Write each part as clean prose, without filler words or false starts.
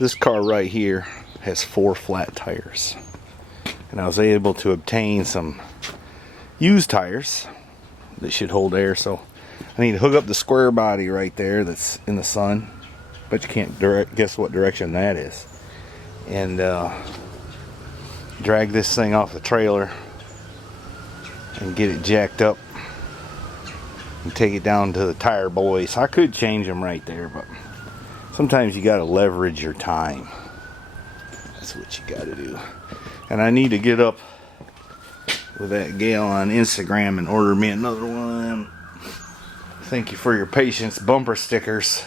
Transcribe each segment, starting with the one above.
This car right here has 4 flat tires, and I was able to obtain some used tires that should hold air. So I need to hook up the square body right there that's in the sun, but you can't guess what direction that is, and drag this thing off the trailer and get it jacked up and take it down to the tire boys. I could change them right there, but sometimes you got to leverage your time. That's what you got to do. And I need to get up with that gal on Instagram and order me another one. Thank you for your patience. Bumper stickers.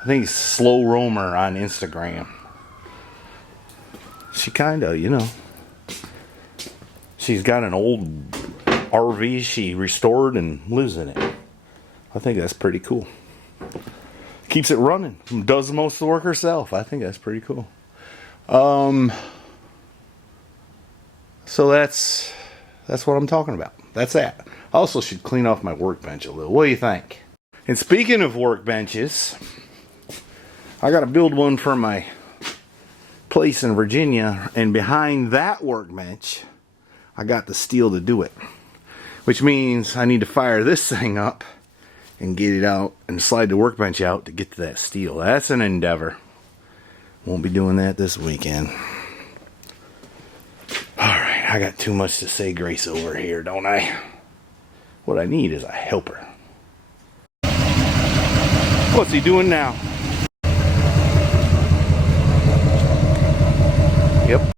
I think it's Slow Roamer on Instagram. She kind of, you know, she's got an old RV she restored and lives in it. I think that's pretty cool. Keeps it running. Does most of the work herself. I think that's pretty cool. So that's what I'm talking about. That's that. I also should clean off my workbench a little. What do you think? And speaking of workbenches, I got to build one for my place in Virginia, and behind that workbench I got the steel to do it, which means I need to fire this thing up and get it out and slide the workbench out to get to that steel. That's an endeavor. Won't be doing that this weekend. Alright, I got too much to say grace over here, don't I? What I need is a helper. What's he doing now? Yep.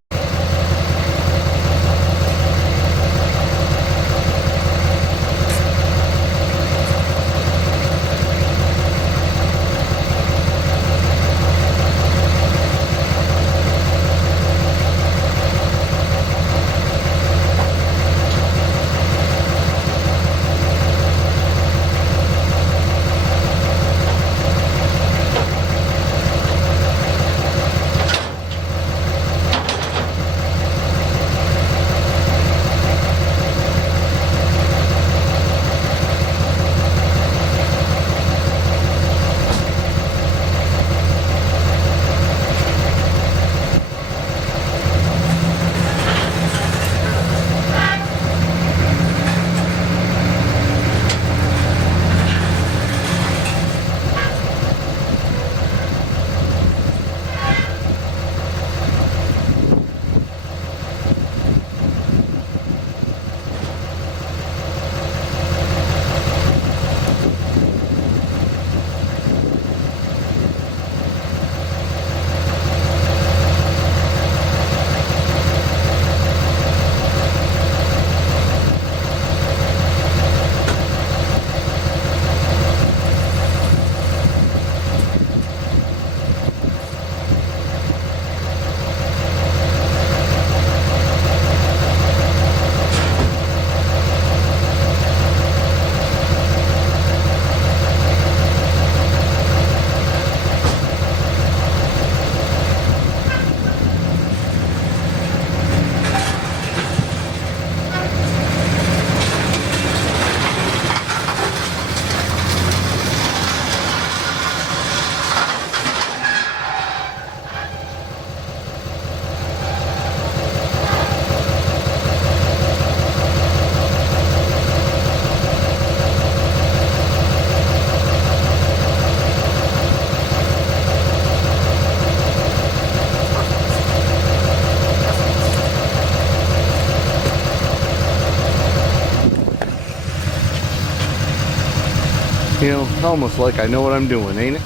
You know, almost like I know what I'm doing, ain't it?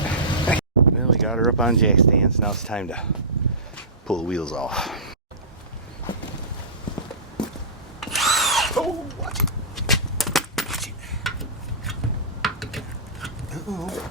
Well, we got her up on jack stands. Now it's time to pull the wheels off. Oh, watch it. Watch it. Uh-oh.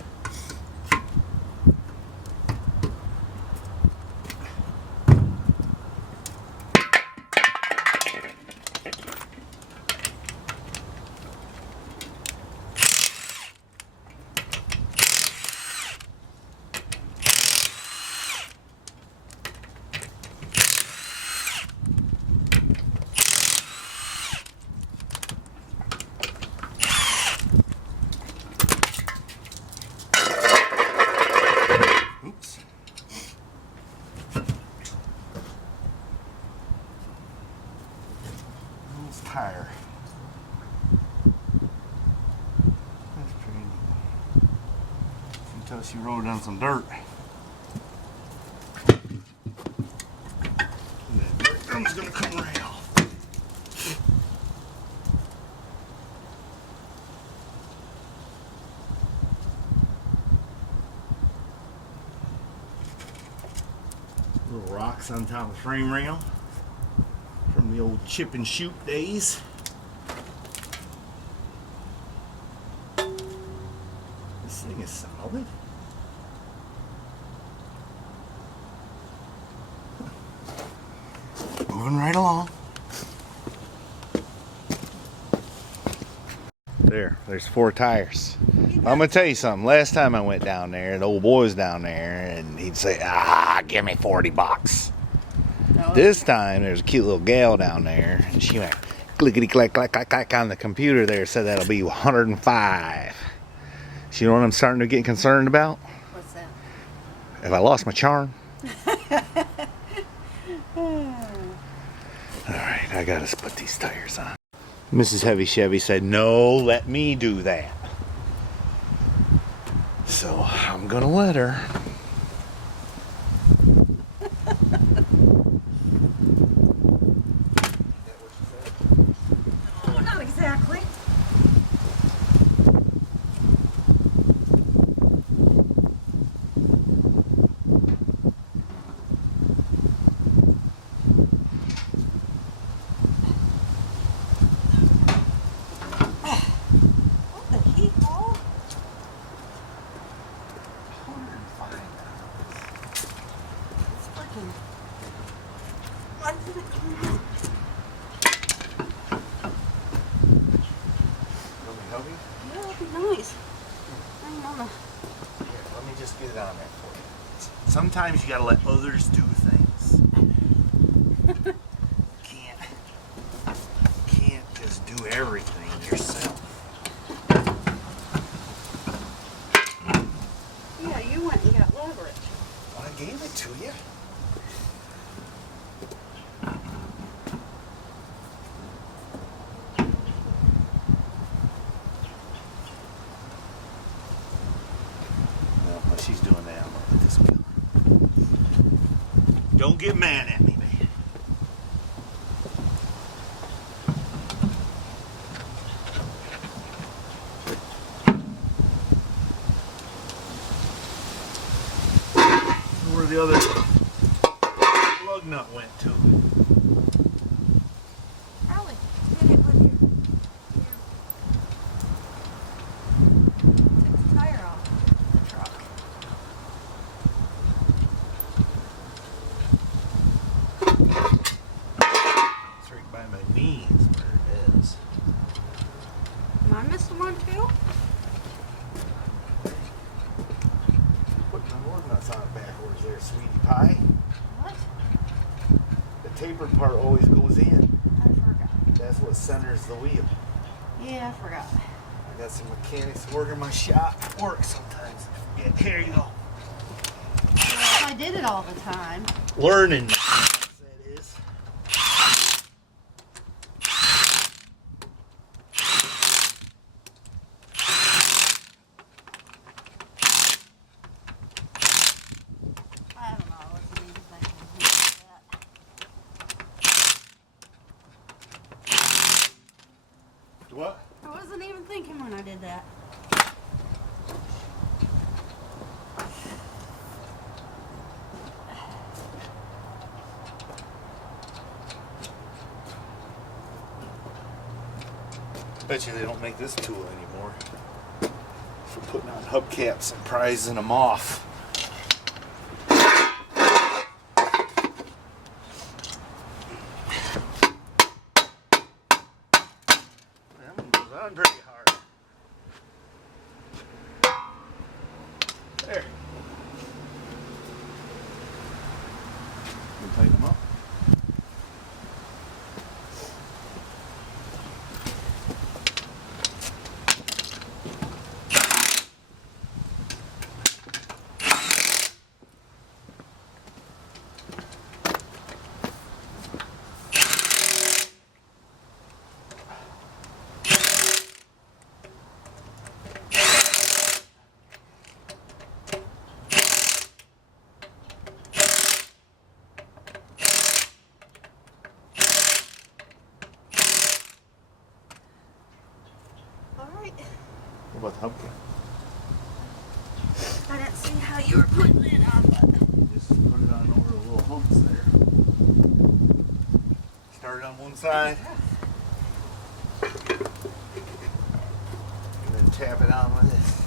tire. That's pretty neat. Until she rode on some dirt. And that dirt gum's gonna come right off. Little rocks on top of the frame rail from the old chip and shoot days. This thing is solid. Moving right along. There's 4 tires. I'm gonna tell you something. Last time I went down there, the old boy was down there, and he'd say, give me $40. No. This time, there's a cute little gal down there, and she went clickety clack clack clack clack on the computer there, said that'll be 105. So you know what I'm starting to get concerned about? What's that? If I lost my charm. Alright, I gotta put these tires on. Mrs. Heavy Chevy said, no, let me do that. So I'm gonna let her. Oh, not exactly. Yeah, that'd be nice. Here, let me just get it on there for you. Sometimes you gotta let others do things. Can't just do everything yourself. Yeah, you went and got leverage. I gave it to you. While she's doing that, I'm gonna put this wheel on. Don't get mad at me, man. Where the other lug nut went to. Probably hit it with your took the tire off the truck. It's right by my knees where it is. Am I missing one too? Putting my lug nuts on it backwards there, sweetie pie. What? The tapered part always goes in. I forgot. That's what centers the wheel. Yeah, I forgot. I got some mechanics working my shop. Work sometimes. Yeah, here you go. Well, I did it all the time. Learning mechanics, that is. I don't know. I wasn't even thinking about that. What? I wasn't even thinking when I did that. Bet you they don't make this tool anymore. For putting on hubcaps and prizing them off. That one goes on pretty hard. There. You tighten them up. What about the hubcap? I didn't see how you were putting it on, but Just put it on over the little humps there. Start it on one side. And then tap it on with this.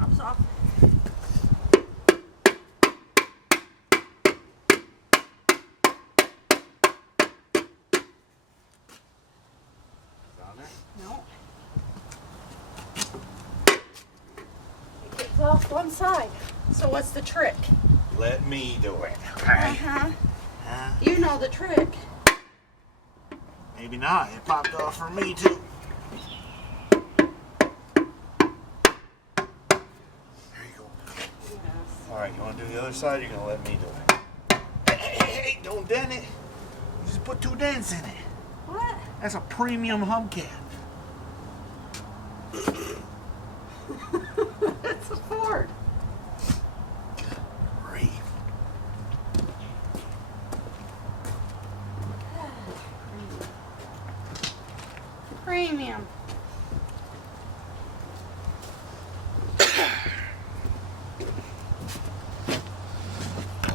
I'm soft. Down there? No. It gets off one side. So what's the trick? Let me do it. Okay. Uh-huh. You know the trick. Maybe not. It popped off for me too. There you go. Yes. All right, you want to do the other side? You're gonna let me do it. Hey, don't dent it. You just put 2 dents in it. What? That's a premium hubcap. It's a Ford. Great. Premium.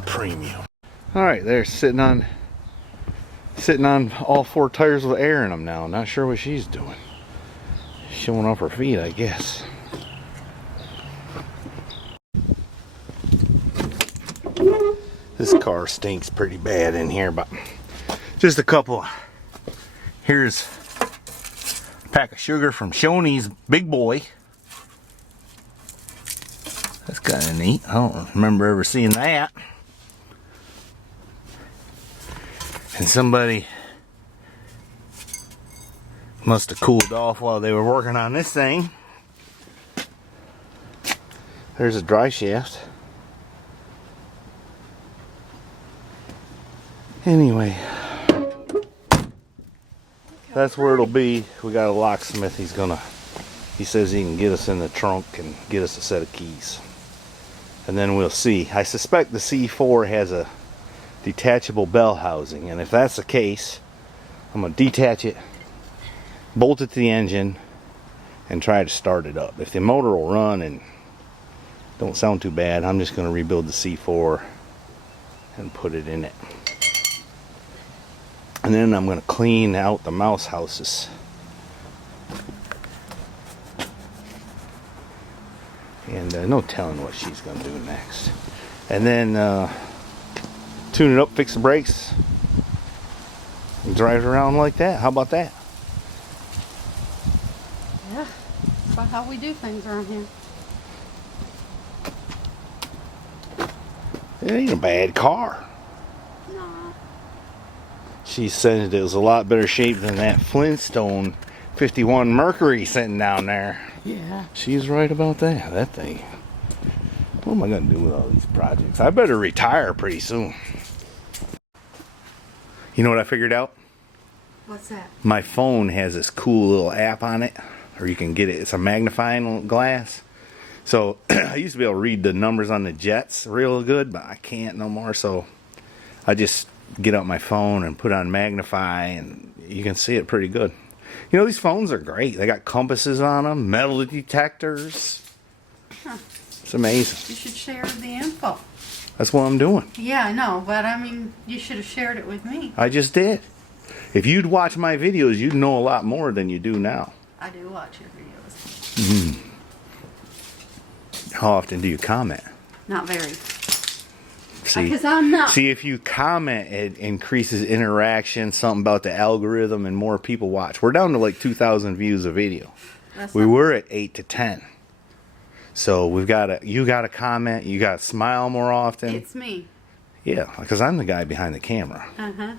Premium. All right, they're sitting on all 4 tires with air in them now. Not sure what she's doing. Showing off her feet, I guess. This car stinks pretty bad in here, but just a couple. Here's a pack of sugar from Shoney's Big Boy. That's kind of neat. I don't remember ever seeing that. And somebody must have cooled off while they were working on this thing. There's a dry shaft. Anyway, that's where it'll be. We got a locksmith. He says he can get us in the trunk and get us a set of keys. And then we'll see. I suspect the C4 has a detachable bell housing, and if that's the case, I'm going to detach it, bolt it to the engine, and try to start it up. If the motor will run and don't sound too bad, I'm just going to rebuild the C4 and put it in it. And then I'm going to clean out the mouse houses. And no telling what she's going to do next. And then tune it up, fix the brakes, and drive it around like that. How about that? Yeah. That's about how we do things around here. It ain't a bad car. Nah. She said it was a lot better shape than that Flintstone 51 Mercury sitting down there. Yeah. She's right about that. That thing. What am I going to do with all these projects? I better retire pretty soon. You know what I figured out? What's that? My phone has this cool little app on it, or you can get it. It's a magnifying glass. So I used to be able to read the numbers on the jets real good, but I can't no more. So I just get out my phone and put on magnify, and you can see it pretty good. You know, these phones are great. They got compasses on them, metal detectors. Huh. It's amazing. You should share the info. That's what I'm doing. Yeah, I know, but I mean, you should have shared it with me. I just did. If you'd watch my videos, you'd know a lot more than you do now. I do watch your videos. How often do you comment? Not very. See, Because I'm not. see, if you comment, it increases interaction, something about the algorithm, and more people watch. We're down to like 2,000 views a video. That's We not- were at 8 to 10. So you got to comment, you got to smile more often. It's me. Yeah, because I'm the guy behind the camera. Uh-huh.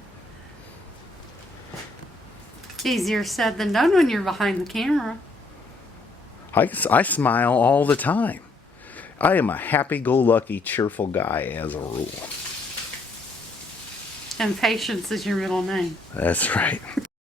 Easier said than done when you're behind the camera. I smile all the time. I am a happy-go-lucky, cheerful guy as a rule. And patience is your middle name. That's right.